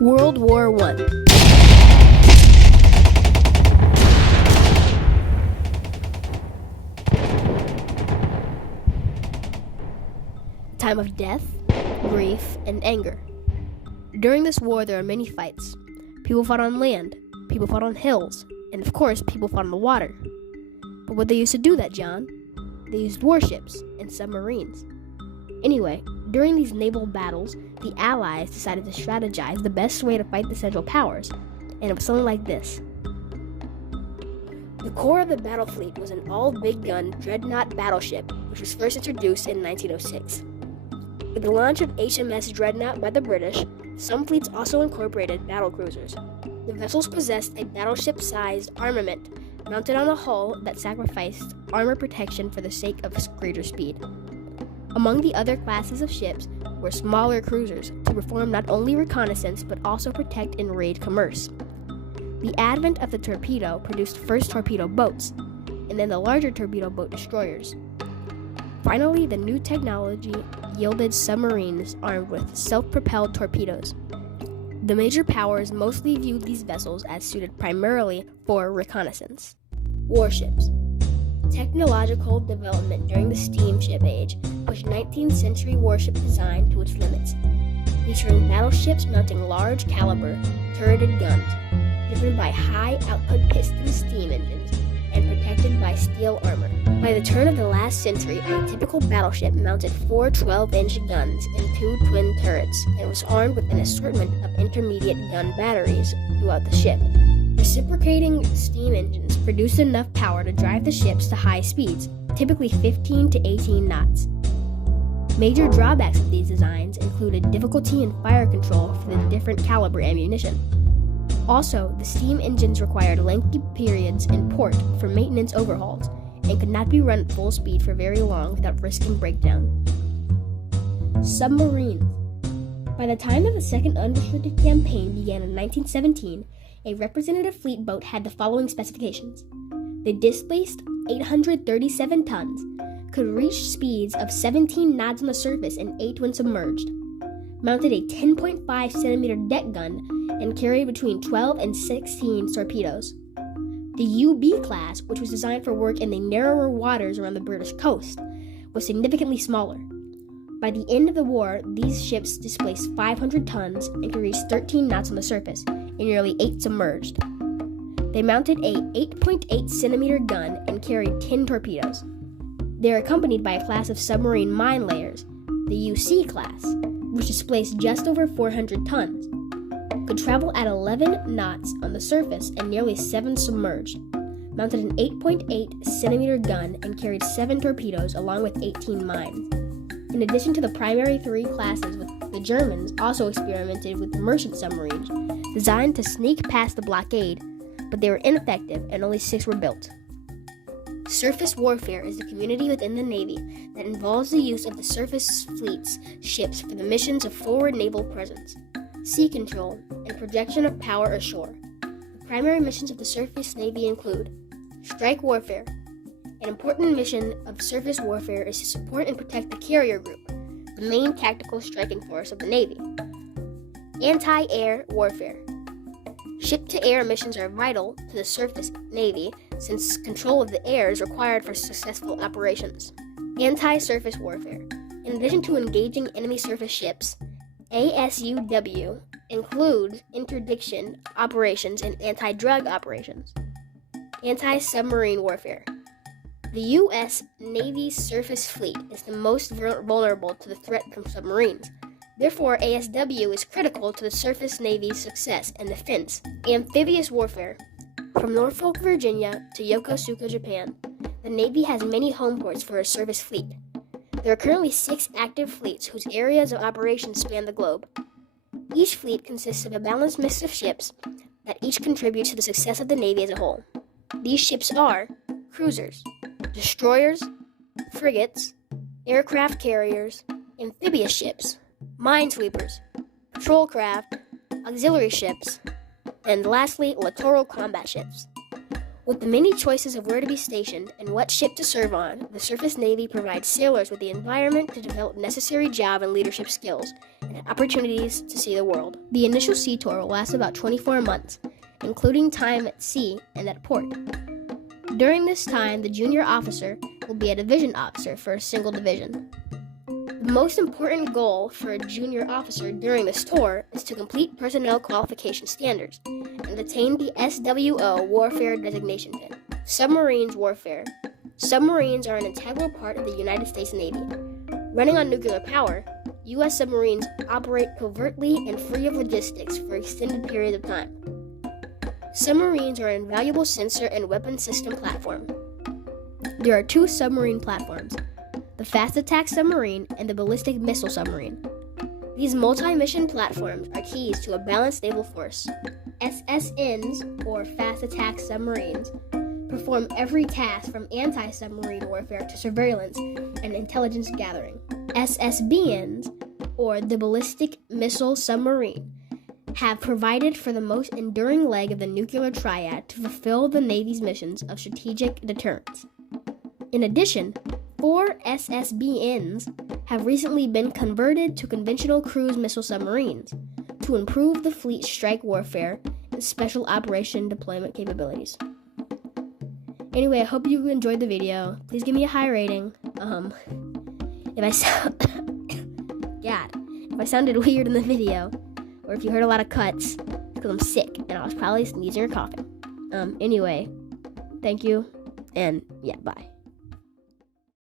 World War I. Time of death, grief, and anger. During this war, there are many fights. People fought on land, people fought on hills, and of course, people fought on the water. But what they used to do that, John? They used warships and submarines. Anyway, during these naval battles, the Allies decided to strategize the best way to fight the Central Powers, and it was something like this. The core of the battle fleet was an all-big-gun dreadnought battleship, which was first introduced in 1906. With the launch of HMS Dreadnought by the British, some fleets also incorporated battle cruisers. The vessels possessed a battleship-sized armament mounted on a hull that sacrificed armor protection for the sake of greater speed. Among the other classes of ships were smaller cruisers to perform not only reconnaissance but also protect and raid commerce. The advent of the torpedo produced first torpedo boats, and then the larger torpedo boat destroyers. Finally, the new technology yielded submarines armed with self-propelled torpedoes. The major powers mostly viewed these vessels as suited primarily for reconnaissance. Warships. Technological development during the steamship age pushed 19th century warship design to its limits, featuring battleships mounting large caliber, turreted guns, driven by high-output piston steam engines, and protected by steel armor. By the turn of the last century, a typical battleship mounted 4 12-inch guns and 2 twin turrets, and was armed with an assortment of intermediate gun batteries throughout the ship. Reciprocating steam engines produced enough power to drive the ships to high speeds, typically 15 to 18 knots. Major drawbacks of these designs included difficulty in fire control for the different caliber ammunition. Also, the steam engines required lengthy periods in port for maintenance overhauls and could not be run at full speed for very long without risking breakdown. Submarines. By the time that the Second Unrestricted Campaign began in 1917, a representative fleet boat had the following specifications. They displaced 837 tons, could reach speeds of 17 knots on the surface and 8 when submerged, mounted a 10.5 centimeter deck gun, and carried between 12 and 16 torpedoes. The UB class, which was designed for work in the narrower waters around the British coast, was significantly smaller. By the end of the war, these ships displaced 500 tons and could reach 13 knots on the surface and nearly 8 submerged. They mounted a 8.8 centimeter gun and carried 10 torpedoes. They are accompanied by a class of submarine mine layers, the UC class, which displaced just over 400 tons, could travel at 11 knots on the surface and nearly 7 submerged, mounted an 8.8 centimeter gun and carried 7 torpedoes along with 18 mines. In addition to the primary 3 classes, the Germans also experimented with merchant submarines designed to sneak past the blockade, but they were ineffective and only 6 were built. Surface warfare is the community within the Navy that involves the use of the surface fleet's ships for the missions of forward naval presence, sea control, and projection of power ashore. The primary missions of the surface Navy include strike warfare. An important mission of surface warfare is to support and protect the carrier group, the main tactical striking force of the Navy. Anti-air warfare. Ship-to-air missions are vital to the surface Navy since control of the air is required for successful operations. Anti-surface warfare. In addition to engaging enemy surface ships, ASUW includes interdiction operations and anti-drug operations. Anti-submarine warfare. The U.S. Navy's surface fleet is the most vulnerable to the threat from submarines. Therefore, ASW is critical to the surface Navy's success and defense. Amphibious warfare. From Norfolk, Virginia to Yokosuka, Japan, the Navy has many home ports for its surface fleet. There are currently 6 active fleets whose areas of operation span the globe. Each fleet consists of a balanced mix of ships that each contribute to the success of the Navy as a whole. These ships are cruisers, destroyers, frigates, aircraft carriers, amphibious ships, minesweepers, patrol craft, auxiliary ships, and lastly, littoral combat ships. With the many choices of where to be stationed and what ship to serve on, the Surface Navy provides sailors with the environment to develop necessary job and leadership skills and opportunities to see the world. The initial sea tour will last about 24 months, including time at sea and at port. During this time, the junior officer will be a division officer for a single division. The most important goal for a junior officer during this tour is to complete personnel qualification standards and attain the SWO Warfare Designation Pin. Submarines warfare. Submarines are an integral part of the United States Navy. Running on nuclear power, U.S. submarines operate covertly and free of logistics for extended periods of time. Submarines are an invaluable sensor and weapon system platform. There are two submarine platforms, the Fast Attack Submarine and the Ballistic Missile Submarine. These multi-mission platforms are keys to a balanced naval force. SSNs, or Fast Attack Submarines, perform every task from anti-submarine warfare to surveillance and intelligence gathering. SSBNs, or the Ballistic Missile Submarine, have provided for the most enduring leg of the nuclear triad to fulfill the Navy's missions of strategic deterrence. In addition, 4 SSBNs have recently been converted to conventional cruise missile submarines to improve the fleet's strike warfare and special operation deployment capabilities. Anyway, I hope you enjoyed the video. Please give me a high rating. If I sounded weird in the video, or if you heard a lot of cuts, it's because I'm sick and I was probably sneezing or coughing. Anyway, thank you, and yeah, bye.